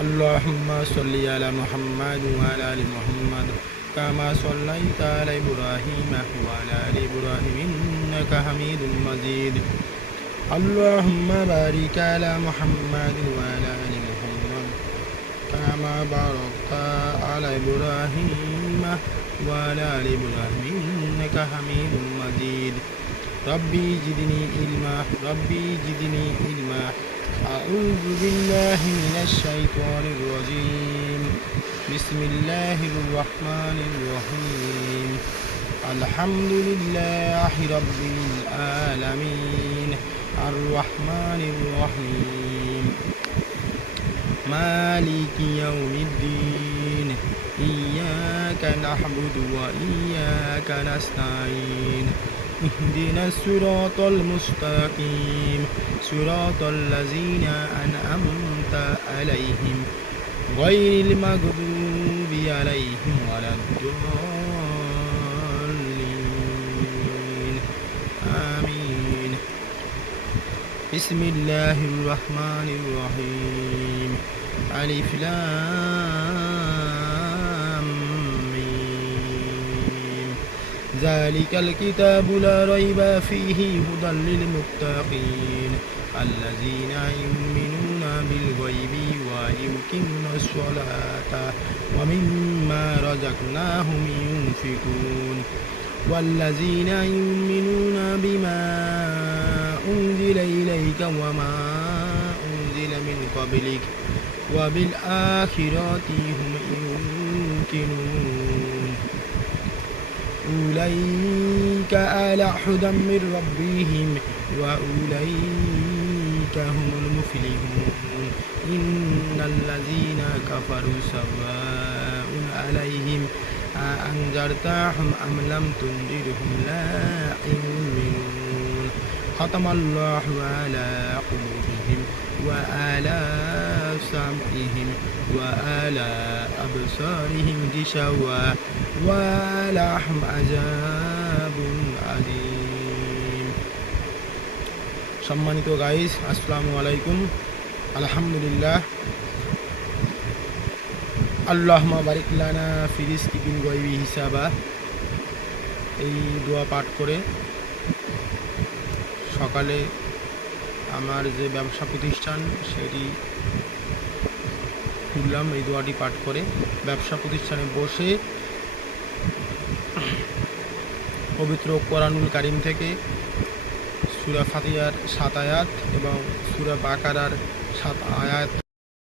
اللهم صل على محمد وعلى آل محمد كما صليت على إبراهيم وعلى آل إبراهيم إنك حميد مجيد. اللهم بارك على محمد وعلى آل محمد كما باركت على إبراهيم وعلى آل إبراهيم إنك حميد مجيد. ربي زدني علما ربي زدني علما. أعوذ بالله من الشيطان الرجيم. بسم الله الرحمن الرحيم. الحمد لله رب العالمين الرحمن الرحيم مالك يوم الدين إياك نعبد وإياك نستعين اهدنا الصراط المستقيم صراط الذين أنعمت عليهم غير المغضوب عليهم ولا الضالين آمين. بسم الله الرحمن الرحيم. ألف لام ميم. ذلك الكتاب لا ريب فيه هدى للمتقين الذين يؤمنون بالغيب ويقيمون الصلاة ومما رزقناهم ينفقون والذين يؤمنون بما أنزل إليك وما أنزل من قبلك وبالآخرة هم يوقنون أولئك على هدى من ربهم وأولئك هم المفلحون. إن الذين كفروا سواء عليهم أأنذرتهم أم لم تنذرهم لا يؤمنون. ختم الله على قلوبهم وعلى سمعهم وعلى أبصارهم غشاوة ولهم عذاب عظيم. সম্মানিত গাইস, আসসালামু আলাইকুম। আলহামদুলিল্লাহ, আল্লাহুম্মা বারিক লানা ফি রিজকি বিল গায়বি হিসাবা, এই দোয়া পাঠ করে সকালে আমার যে ব্যবসা প্রতিষ্ঠান সেটি খুললাম। এই দোয়াটি পাঠ করে ব্যবসা প্রতিষ্ঠানে বসে পবিত্র কোরআনুল কারীম থেকে সূরা ফাতিহার 7 আয়াত এবং সূরা বাকারার 7 আয়াত